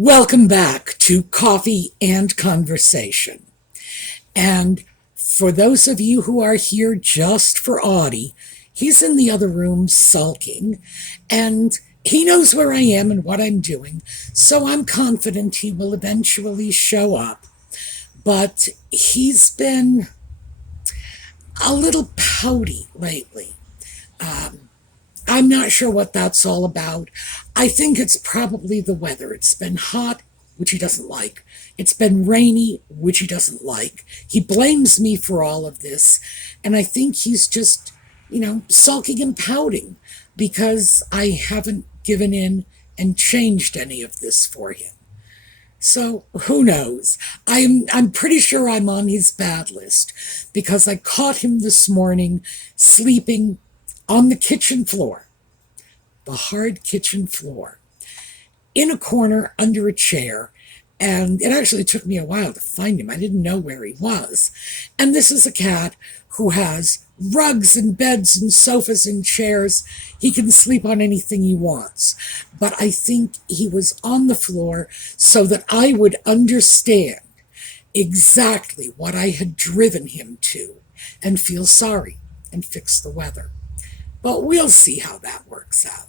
Welcome back to Coffee and Conversation. And for those of you who are here just for Audie, he's in the other room sulking, and he knows where I am and what I'm doing, so I'm confident he will eventually show up. But he's been a little pouty lately. I'm not sure what that's all about. I think it's probably the weather. It's been hot, which he doesn't like. It's been rainy, which he doesn't like. He blames me for all of this, and I think he's just, sulking and pouting because I haven't given in and changed any of this for him. So who knows? I'm pretty sure I'm on his bad list because I caught him this morning sleeping on the kitchen floor, the hard kitchen floor, in a corner under a chair. And it actually took me a while to find him. I didn't know where he was. And this is a cat who has rugs and beds and sofas and chairs. He can sleep on anything he wants. But I think he was on the floor so that I would understand exactly what I had driven him to and feel sorry and fix the weather. But we'll see how that works out.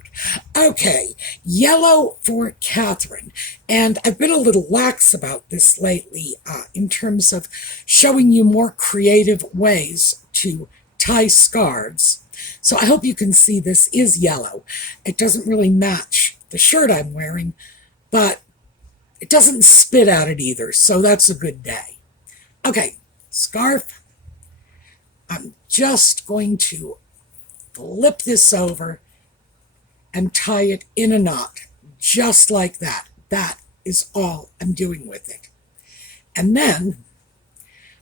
Okay, yellow for Catherine. And I've been a little lax about this lately in terms of showing you more creative ways to tie scarves. So I hope you can see this is yellow. It doesn't really match the shirt I'm wearing, but it doesn't spit at it either, so that's a good day. Okay, scarf. I'm just going to flip this over and tie it in a knot, just like that. That is all I'm doing with it. And then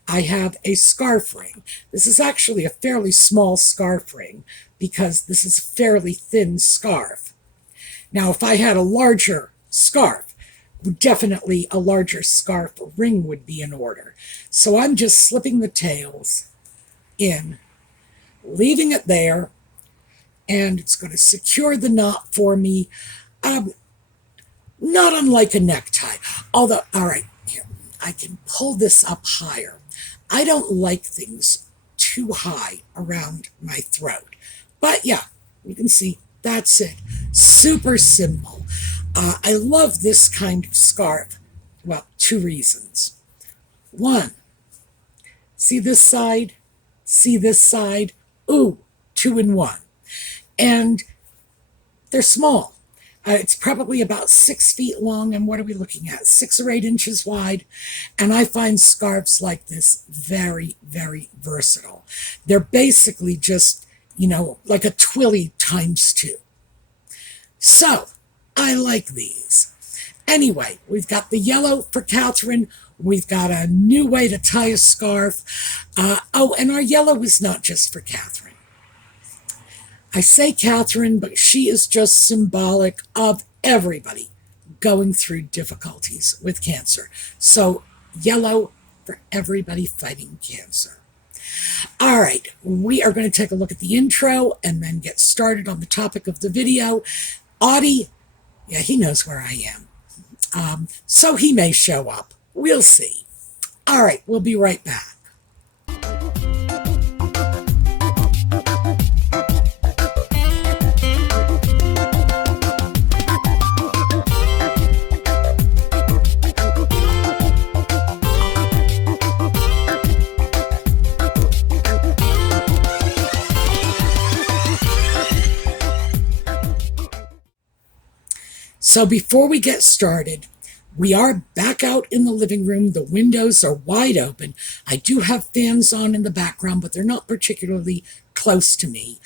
I have a scarf ring. This is actually a fairly small scarf ring because this is a fairly thin scarf. Now, if I had a larger scarf, definitely a larger scarf ring would be in order. So I'm just slipping the tails in, leaving it there, and it's going to secure the knot for me, not unlike a necktie. Although, all right, here, I can pull this up higher. I don't like things too high around my throat. But yeah, you can see, that's it. Super simple. I love this kind of scarf. Well, two reasons. One, see this side? See this side? Ooh, 2-in-1. And they're small. It's probably about 6 feet long, and what are we looking at? 6 or 8 inches wide. And I find scarves like this very, very versatile. They're basically just, like a twilly times 2. So, I like these. Anyway, we've got the yellow for Catherine. We've got a new way to tie a scarf. And our yellow is not just for Catherine. I say Catherine, but she is just symbolic of everybody going through difficulties with cancer. So yellow for everybody fighting cancer. All right, we are going to take a look at the intro and then get started on the topic of the video. Audie, yeah, he knows where I am. So he may show up. We'll see. All right, we'll be right back. So before we get started, we are back out in the living room. The windows are wide open. I do have fans on in the background, but they're not particularly close to me.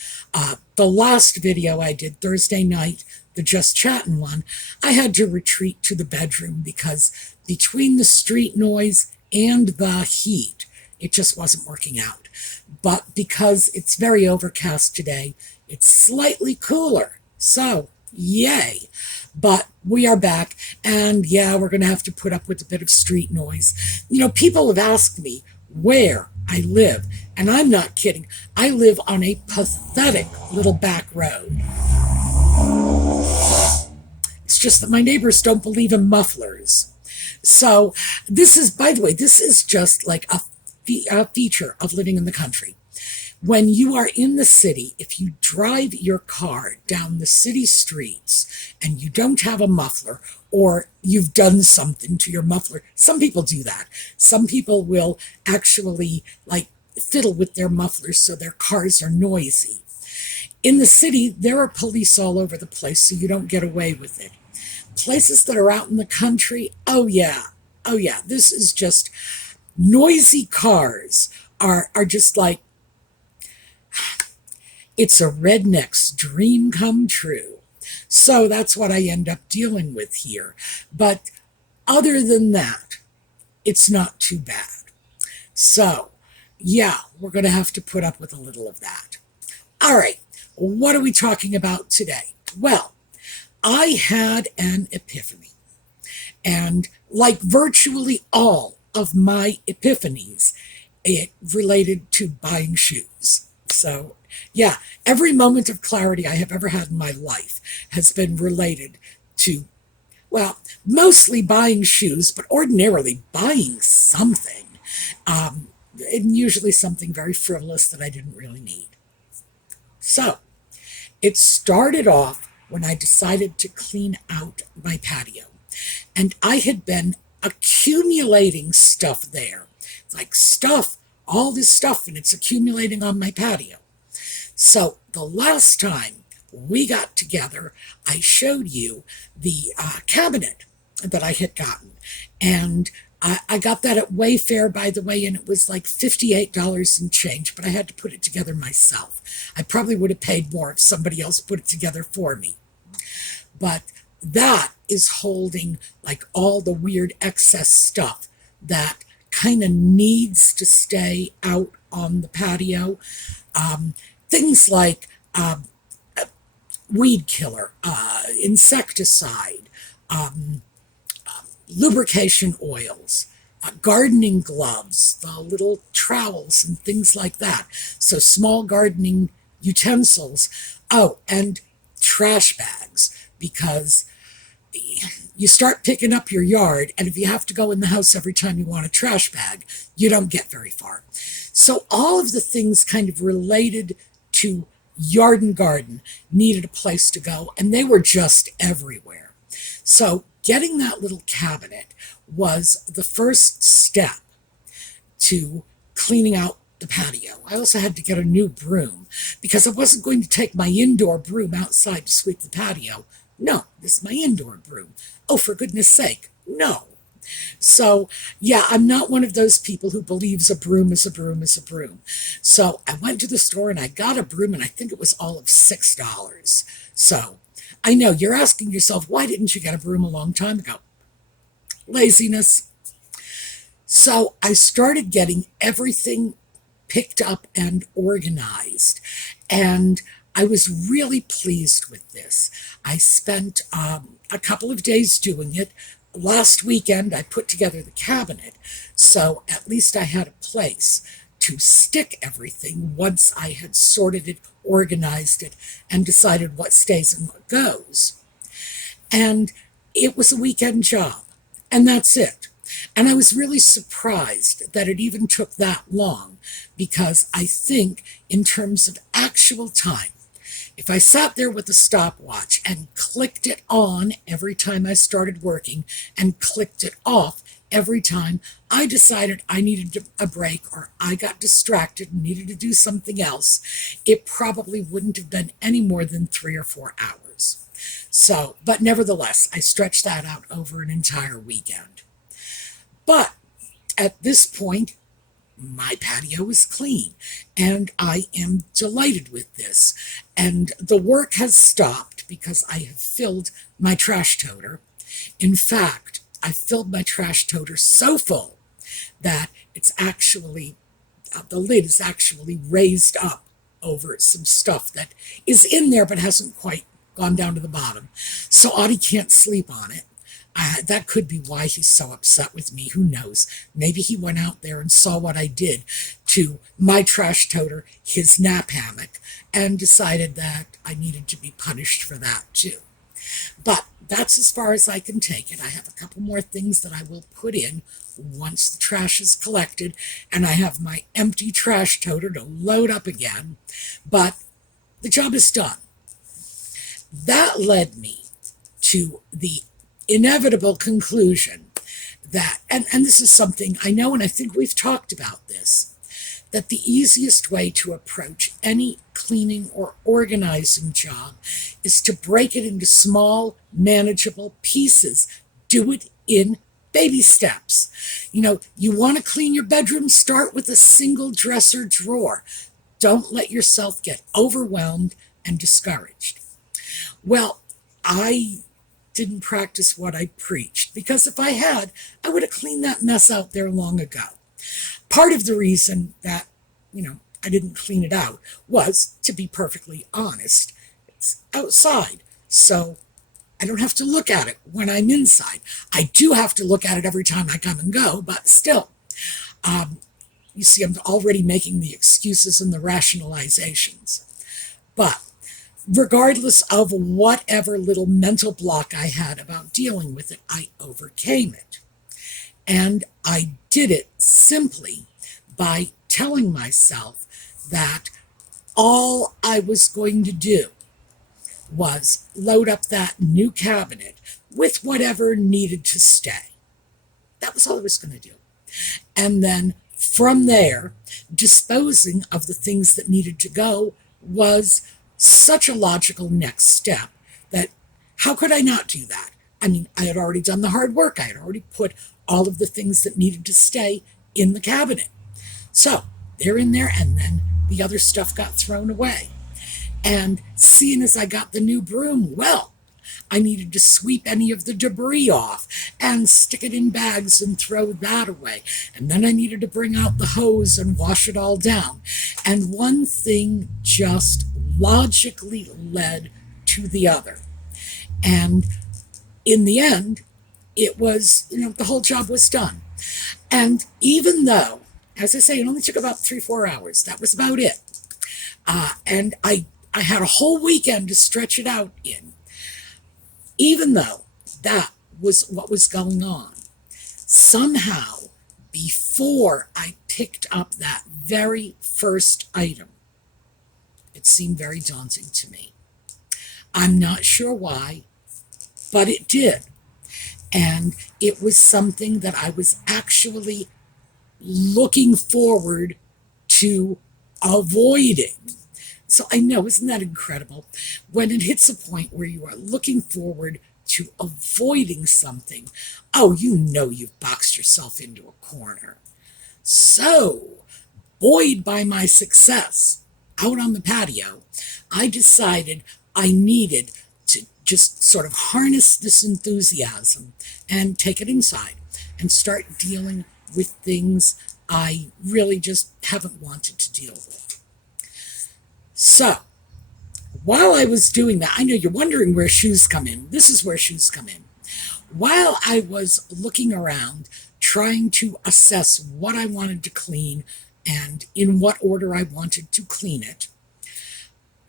The last video I did Thursday night, the Just Chattin' one, I had to retreat to the bedroom because between the street noise and the heat, it just wasn't working out. But because it's very overcast today, it's slightly cooler. So, yay. But we are back, and yeah, we're going to have to put up with a bit of street noise. People have asked me where I live, and I'm not kidding. I live on a pathetic little back road. It's just that my neighbors don't believe in mufflers. So this is, by the way, this is just like a feature of living in the country. When you are in the city, if you drive your car down the city streets and you don't have a muffler, or you've done something to your muffler, some people do that. Some people will actually like fiddle with their mufflers so their cars are noisy. In the city, there are police all over the place, so you don't get away with it. Places that are out in the country, oh yeah, this is just noisy cars are just like, it's a redneck's dream come true. So that's what I end up dealing with here. But other than that, it's not too bad. So yeah, we're going to have to put up with a little of that. All right, what are we talking about today? Well, I had an epiphany. And like virtually all of my epiphanies, it related to buying shoes. So yeah, every moment of clarity I have ever had in my life has been related to, well, mostly buying shoes, but ordinarily buying something. And usually something very frivolous that I didn't really need. So it started off when I decided to clean out my patio. And I had been accumulating stuff there. It's like stuff, all this stuff, and it's accumulating on my patio. So the last time we got together, I showed you the cabinet that I had gotten. And I got that at Wayfair, by the way, and it was like $58 and change, but I had to put it together myself. I probably would have paid more if somebody else put it together for me. But that is holding like all the weird excess stuff that kind of needs to stay out on the patio. Things like weed killer, insecticide, lubrication oils, gardening gloves, the little trowels and things like that. So small gardening utensils. Oh, and trash bags, because you start picking up your yard, and if you have to go in the house every time you want a trash bag, you don't get very far. So all of the things kind of related to yard and garden needed a place to go, and they were just everywhere. So getting that little cabinet was the first step to cleaning out the patio. I also had to get a new broom because I wasn't going to take my indoor broom outside to sweep the patio. No, this is my indoor broom. Oh, for goodness sake, no. So, yeah, I'm not one of those people who believes a broom is a broom is a broom. So I went to the store and I got a broom, and I think it was all of $6. So I know you're asking yourself, why didn't you get a broom a long time ago? Laziness. So I started getting everything picked up and organized, and I was really pleased with this. I spent a couple of days doing it. Last weekend, I put together the cabinet, so at least I had a place to stick everything once I had sorted it, organized it, and decided what stays and what goes. And it was a weekend job, and that's it. And I was really surprised that it even took that long, because I think in terms of actual time, if I sat there with a stopwatch and clicked it on every time I started working and clicked it off every time I decided I needed a break or I got distracted and needed to do something else, it probably wouldn't have been any more than 3 or 4 hours. So, but nevertheless, I stretched that out over an entire weekend. But at this point, my patio is clean, and I am delighted with this. And the work has stopped because I have filled my trash toter. In fact, I filled my trash toter so full that it's actually, the lid is actually raised up over some stuff that is in there but hasn't quite gone down to the bottom. So Audie can't sleep on it. That could be why he's so upset with me. Who knows? Maybe he went out there and saw what I did to my trash toter, his nap hammock, and decided that I needed to be punished for that too. But that's as far as I can take it. I have a couple more things that I will put in once the trash is collected, and I have my empty trash toter to load up again. But the job is done. That led me to the inevitable conclusion that, and this is something I know, and I think we've talked about this, that the easiest way to approach any cleaning or organizing job is to break it into small, manageable pieces. Do it in baby steps. You want to clean your bedroom, start with a single dresser drawer. Don't let yourself get overwhelmed and discouraged. Well, I didn't practice what I preached, because if I had, I would have cleaned that mess out there long ago. Part of the reason that, I didn't clean it out was, to be perfectly honest, it's outside. So I don't have to look at it when I'm inside. I do have to look at it every time I come and go, but still. You see, I'm already making the excuses and the rationalizations. But regardless of whatever little mental block I had about dealing with it, I overcame it. And I did it simply by telling myself that all I was going to do was load up that new cabinet with whatever needed to stay. That was all I was going to do. And then from there, disposing of the things that needed to go was such a logical next step that how could I not do that? I mean, I had already done the hard work. I had already put all of the things that needed to stay in the cabinet. So they're in there, and then the other stuff got thrown away. And seeing as I got the new broom, well, I needed to sweep any of the debris off and stick it in bags and throw that away. And then I needed to bring out the hose and wash it all down. And one thing just logically led to the other. And in the end, it was, the whole job was done. And even though, as I say, it only took about 3-4 hours, that was about it. And I had a whole weekend to stretch it out in. Even though that was what was going on, somehow, before I picked up that very first item, it seemed very daunting to me. I'm not sure why, but it did. And it was something that I was actually looking forward to avoiding. So I know, isn't that incredible? When it hits a point where you are looking forward to avoiding something, oh, you've boxed yourself into a corner. So, buoyed by my success out on the patio, I decided I needed to just sort of harness this enthusiasm and take it inside and start dealing with things I really just haven't wanted to deal with. So, while I was doing that, I know you're wondering where shoes come in. This is where shoes come in. While I was looking around, trying to assess what I wanted to clean and in what order I wanted to clean it,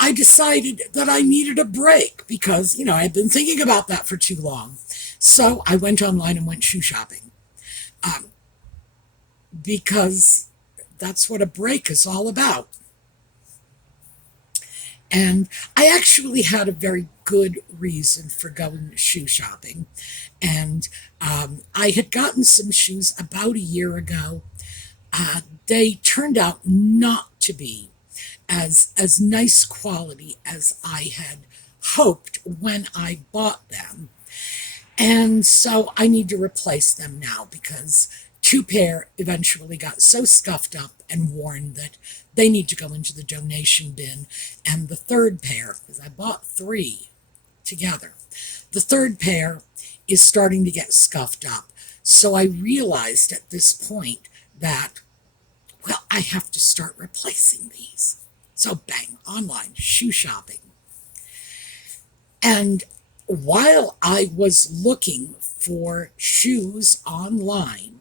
I decided that I needed a break because, I had been thinking about that for too long. So I went online and went shoe shopping. Because that's what a break is all about. And I actually had a very good reason for going shoe shopping. And I had gotten some shoes about a year ago. They turned out not to be as nice quality as I had hoped when I bought them. And so I need to replace them now because 2 pair eventually got so scuffed up and worn that they need to go into the donation bin. And the 3rd pair, because I bought 3 together, the 3rd pair is starting to get scuffed up. So I realized at this point that, well, I have to start replacing these. So bang, online, shoe shopping. And while I was looking for shoes online,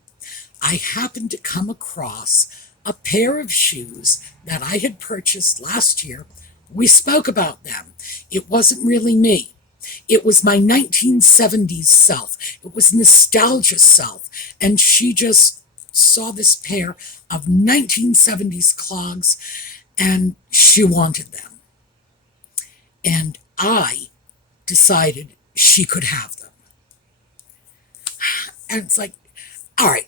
I happened to come across a pair of shoes that I had purchased last year. We spoke about them. It wasn't really me. It was my 1970s self. It was nostalgia self. And she just saw this pair of 1970s clogs and she wanted them. And I decided she could have them. And it's like, all right,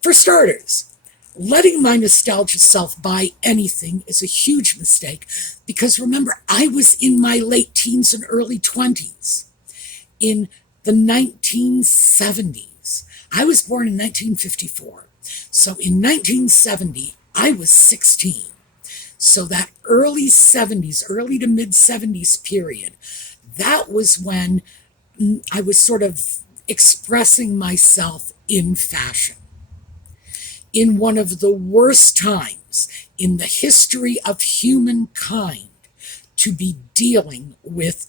for starters, letting my nostalgia self buy anything is a huge mistake because remember, I was in my late teens and early 20s in the 1970s. I was born in 1954. So in 1970, I was 16. So that early 70s, early to mid 70s period, that was when I was sort of expressing myself in fashion. In one of the worst times in the history of humankind to be dealing with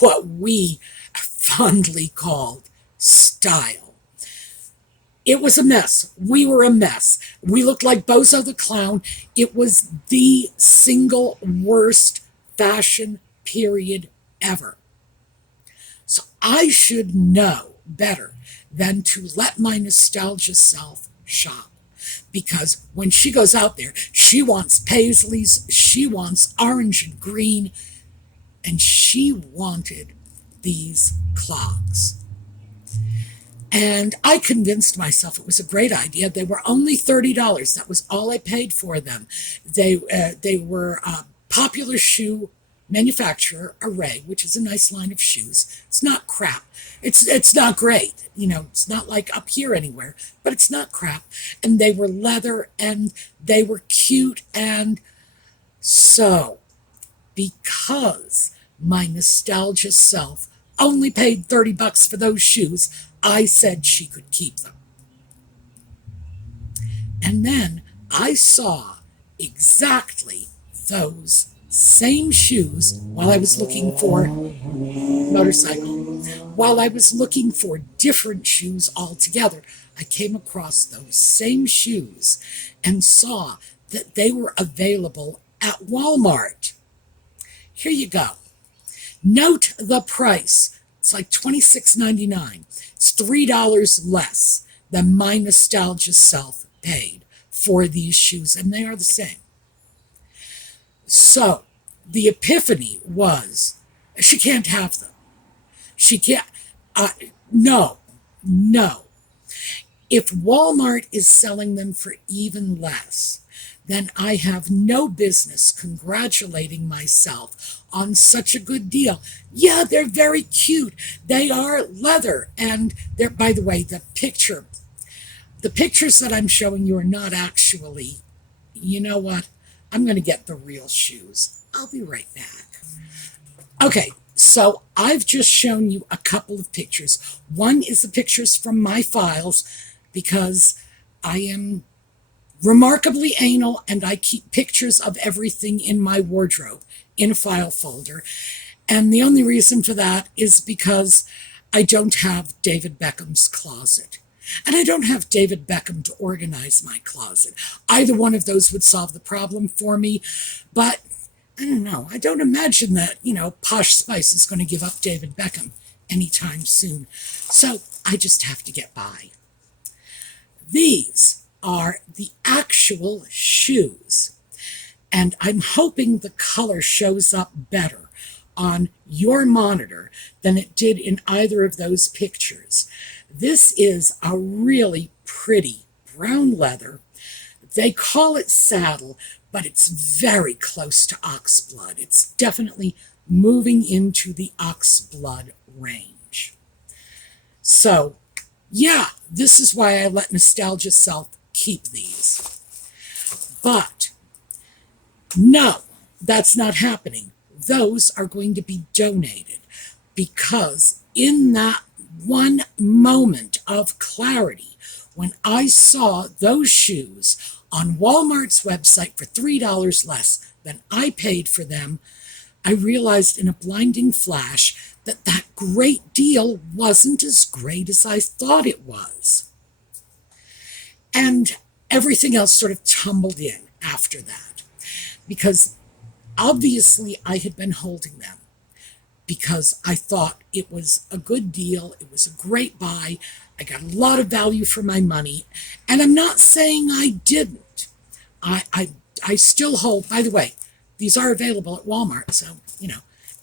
what we fondly called style. It was a mess. We were a mess. We looked like Bozo the Clown. It was the single worst fashion period ever. So I should know better than to let my nostalgia self shop. Because when she goes out there, she wants paisleys, she wants orange and green, and she wanted these clogs. And I convinced myself it was a great idea. They were only $30. That was all I paid for them. They were a popular shoe manufacturer, Array, which is a nice line of shoes. It's not crap. It's not great. You know, it's not like up here anywhere, but it's not crap. And they were leather and they were cute. And so, because my nostalgia self only paid $30 for those shoes, I said she could keep them. And then I saw exactly those same shoes while I was looking for while I was looking for different shoes altogether. I came across those same shoes and saw that they were available at Walmart. Here you go. Note the price. It's like $26.99. It's $3 less than my nostalgia self paid for these shoes, and they are the same. So, the epiphany was, she can't have them. She can't, no. If Walmart is selling them for even less, then I have no business congratulating myself on such a good deal. Yeah, they're very cute. They are leather. And they're, by the way, the pictures that I'm showing you are not actually, you know what? I'm going to get the real shoes. I'll be right back. Okay, so I've just shown you a couple of pictures. One is the pictures from my files because I am remarkably anal and I keep pictures of everything in my wardrobe in a file folder. And the only reason for that is because I don't have David Beckham's closet. And I don't have David Beckham to organize my closet. Either one of those would solve the problem for me, but I don't know. I don't imagine that, Posh Spice is going to give up David Beckham anytime soon. So I just have to get by. These are the actual shoes. And I'm hoping the color shows up better on your monitor than it did in either of those pictures. This is a really pretty brown leather. They call it saddle, but it's very close to oxblood. It's definitely moving into the oxblood range. So, yeah, this is why I let Nostalgia Self keep these. But, no, that's not happening. Those are going to be donated because in that one moment of clarity, when I saw those shoes on Walmart's website for $3 less than I paid for them, I realized in a blinding flash that that great deal wasn't as great as I thought it was. And everything else sort of tumbled in after that, because obviously I had been holding them because I thought it was a good deal. It was a great buy. I got a lot of value for my money. And I'm not saying I didn't. I still hold, by the way, these are available at Walmart, so,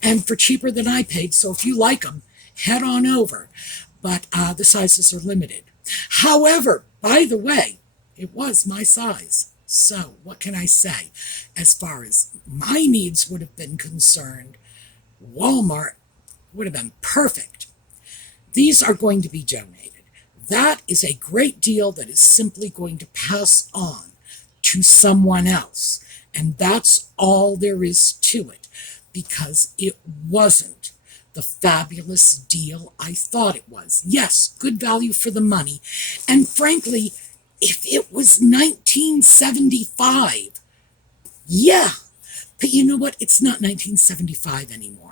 and for cheaper than I paid. So if you like them, head on over. But the sizes are limited. However, by the way, it was my size. So what can I say? As far as my needs would have been concerned, Walmart would have been perfect. These are going to be donated. That is a great deal that is simply going to pass on to someone else. And that's all there is to it, because it wasn't the fabulous deal I thought it was. Yes, good value for the money. And frankly, if it was 1975, yeah. But you know what? It's not 1975 anymore.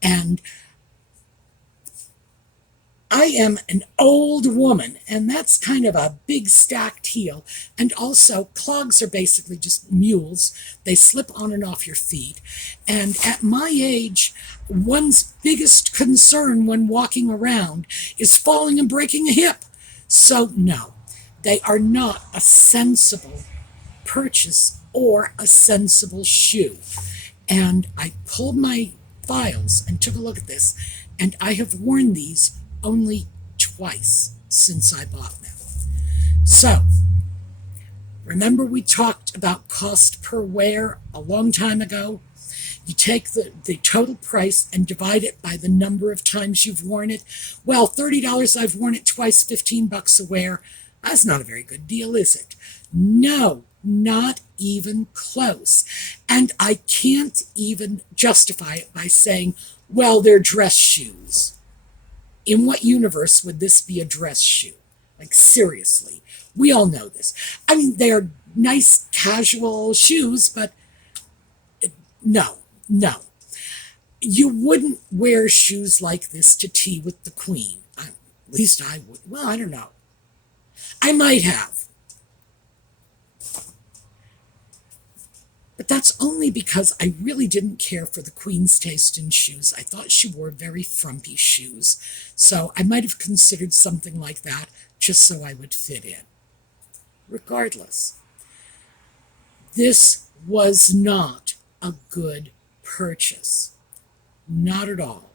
And I am an old woman, and that's kind of a big stacked heel. And also, clogs are basically just mules. They slip on and off your feet. And at my age, one's biggest concern when walking around is falling and breaking a hip. So no, they are not a sensible purchase or a sensible shoe. And I pulled my files and took a look at this, and I have worn these only twice since I bought them. So, remember we talked about cost per wear a long time ago? You take the total price and divide it by the number of times you've worn it. Well, $30, I've worn it twice, $15 a wear. That's not a very good deal, is it? No, not even close. And I can't even justify it by saying, well, they're dress shoes. In what universe would this be a dress shoe? Like, seriously, we all know this. I mean, they're nice casual shoes, but no. You wouldn't wear shoes like this to tea with the Queen. At least I would. Well, I don't know. I might have. But that's only because I really didn't care for the Queen's taste in shoes. I thought she wore very frumpy shoes. So I might have considered something like that just so I would fit in. Regardless, this was not a good purchase. Not at all.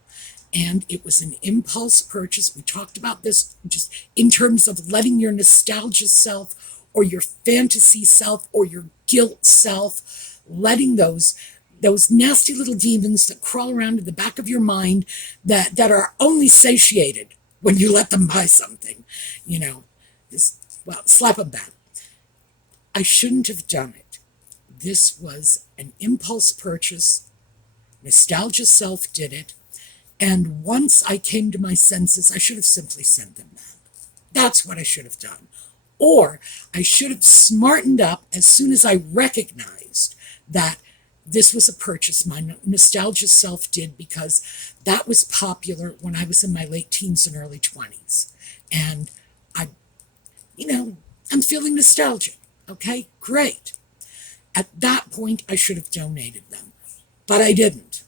And it was an impulse purchase. We talked about this just in terms of letting your nostalgia self or your fantasy self or your guilt self, letting those nasty little demons that crawl around in the back of your mind that are only satiated when you let them buy something. Slap them back. I shouldn't have done it. This was an impulse purchase. Nostalgia self did it. And once I came to my senses, I should have simply sent them back. That's what I should have done. Or I should have smartened up as soon as I recognized that this was a purchase my nostalgia self did, because that was popular when I was in my late teens and early 20s. And I'm feeling nostalgic. Okay, great. At that point, I should have donated them, but I didn't.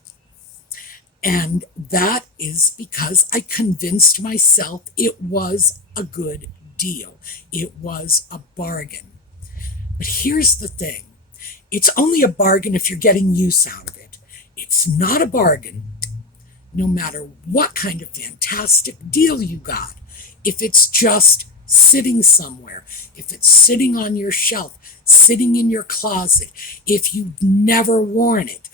And that is because I convinced myself it was a good deal. It was a bargain. But here's the thing. It's only a bargain if you're getting use out of it. It's not a bargain no matter what kind of fantastic deal you got. If it's just sitting somewhere, if it's sitting on your shelf, sitting in your closet, if you've never worn it,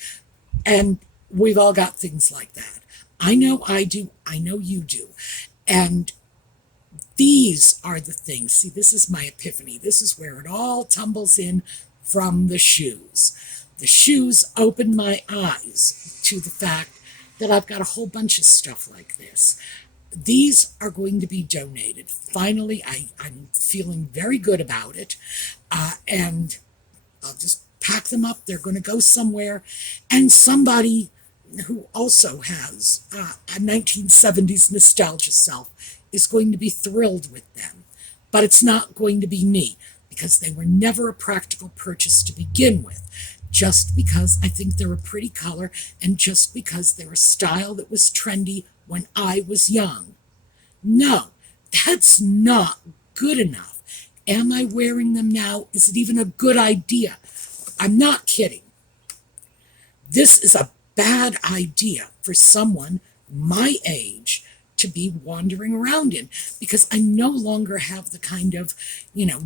and we've all got things like that. I know I do. I know you do. And these are the things. See, this is my epiphany. This is where it all tumbles in from the shoes. The shoes opened my eyes to the fact that I've got a whole bunch of stuff like this. These are going to be donated. Finally, I'm feeling very good about it. And I'll just pack them up. They're going to go somewhere. And somebody who also has a 1970s nostalgia self is going to be thrilled with them. But it's not going to be me, because they were never a practical purchase to begin with. just because I think they're a pretty color and just because they're a style that was trendy when I was young. No, that's not good enough. Am I wearing them now? Is it even a good idea? I'm not kidding. This is a bad idea for someone my age to be wandering around in, because I no longer have the kind of,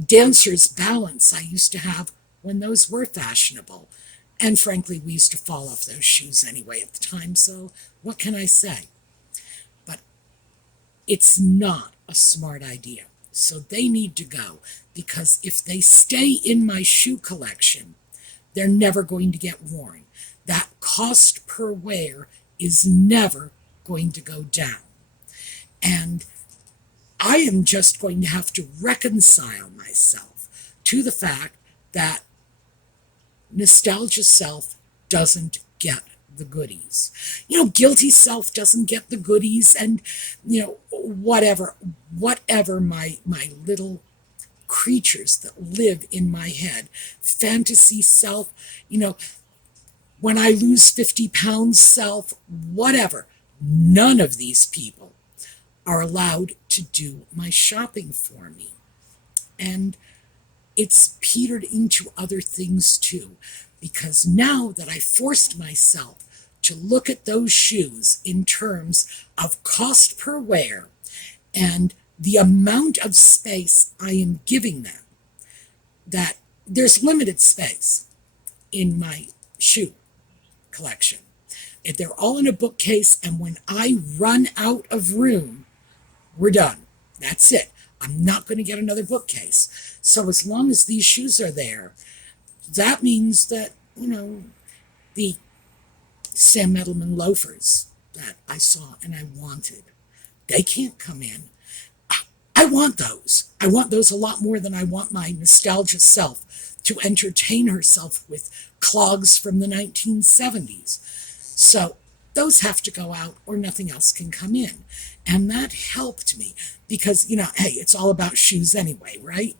dancer's balance I used to have when those were fashionable. And frankly, we used to fall off those shoes anyway at the time, so what can I say? But it's not a smart idea. So they need to go, because if they stay in my shoe collection, they're never going to get worn. That cost per wear is never going to go down. And I am just going to have to reconcile myself to the fact that nostalgia self doesn't get the goodies. Guilty self doesn't get the goodies, and, whatever my little creatures that live in my head. Fantasy self, when I lose 50 pounds self, whatever. None of these people are allowed to do my shopping for me. And it's petered into other things too, because now that I forced myself to look at those shoes in terms of cost per wear and the amount of space I am giving them, that there's limited space in my shoe collection. If they're all in a bookcase, and when I run out of room, we're done. That's it. I'm not going to get another bookcase. So as long as these shoes are there, that means that, the Sam Edelman loafers that I saw and I wanted, they can't come in. I want those. I want those a lot more than I want my nostalgia self to entertain herself with clogs from the 1970s. So those have to go out or nothing else can come in. And that helped me because, hey, it's all about shoes anyway, right?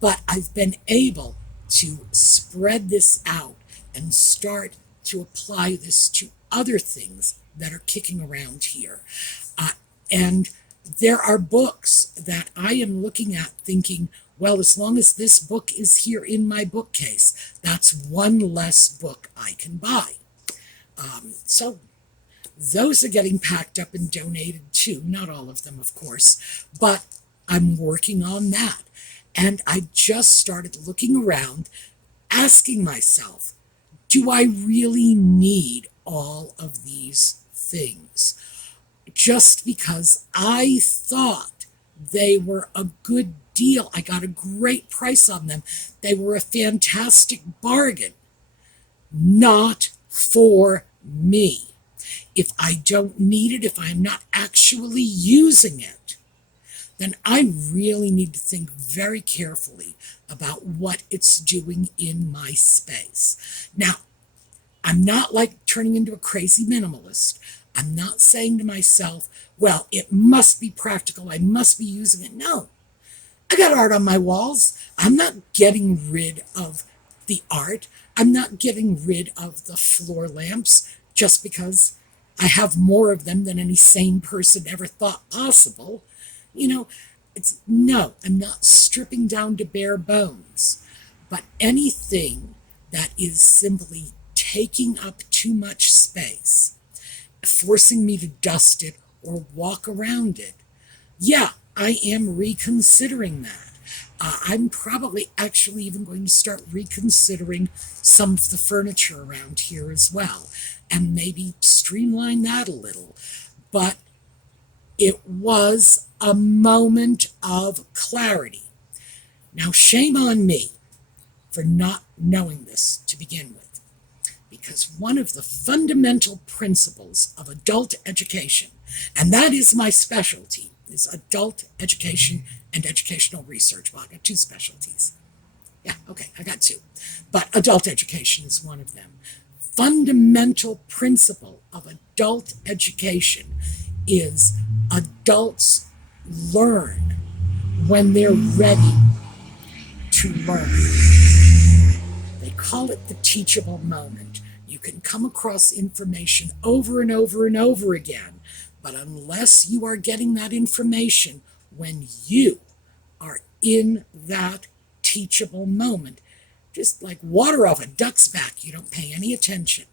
But I've been able to spread this out and start to apply this to other things that are kicking around here. And there are books that I am looking at thinking, well, as long as this book is here in my bookcase, that's one less book I can buy. So those are getting packed up and donated too. Not all of them, of course, but I'm working on that. And I just started looking around, asking myself, do I really need all of these things? Just because I thought they were a good deal. I got a great price on them. They were a fantastic bargain. Not for me. If I don't need it, if I'm not actually using it, then I really need to think very carefully about what it's doing in my space. Now, I'm not like turning into a crazy minimalist. I'm not saying to myself, well, it must be practical. I must be using it. No, I got art on my walls. I'm not getting rid of the art. I'm not getting rid of the floor lamps just because I have more of them than any sane person ever thought possible. No, I'm not stripping down to bare bones. But anything that is simply taking up too much space, forcing me to dust it or walk around it, yeah, I am reconsidering that. I'm probably actually even going to start reconsidering some of the furniture around here as well, and maybe streamline that a little. But it was a moment of clarity. Now, shame on me for not knowing this to begin with, because one of the fundamental principles of adult education, and that is my specialty, is adult education and educational research. Well, I got two specialties. Yeah, okay, I got two. But adult education is one of them. Fundamental principle of adult education is adults learn when they're ready to learn. They call it the teachable moment. You can come across information over and over and over again, but unless you are getting that information when you are in that teachable moment, just like water off a duck's back, you don't pay any attention.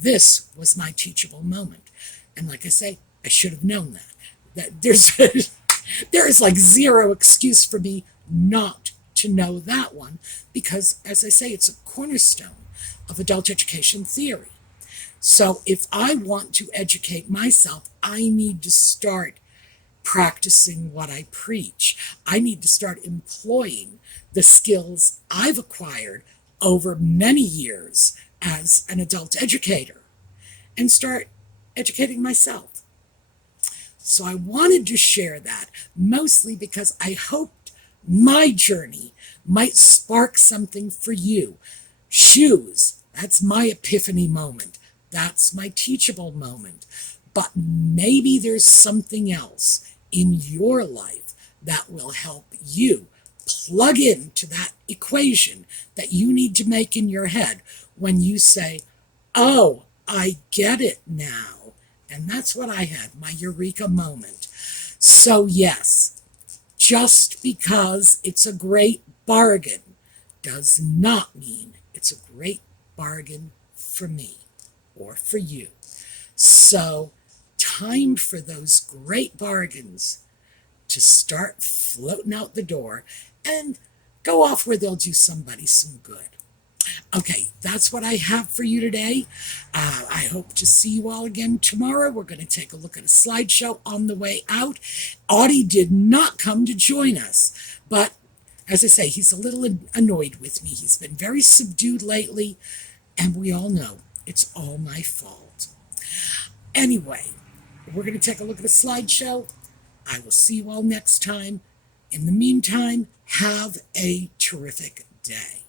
This was my teachable moment. And like I say, I should have known that there is like zero excuse for me not to know that one, because as I say, it's a cornerstone of adult education theory. So if I want to educate myself, I need to start practicing what I preach. I need to start employing the skills I've acquired over many years as an adult educator and start educating myself. So I wanted to share that, mostly because I hoped my journey might spark something for you. Shoes, that's my epiphany moment. That's my teachable moment. But maybe there's something else in your life that will help you plug into that equation that you need to make in your head when you say, oh, I get it now. And that's what I had, my eureka moment. So yes, just because it's a great bargain does not mean it's a great bargain for me or for you. So time for those great bargains to start floating out the door and go off where they'll do somebody some good. Okay, that's what I have for you today. I hope to see you all again tomorrow. We're going to take a look at a slideshow on the way out. Audie did not come to join us, but as I say, he's a little annoyed with me. He's been very subdued lately, and we all know it's all my fault. Anyway, we're going to take a look at a slideshow. I will see you all next time. In the meantime, have a terrific day.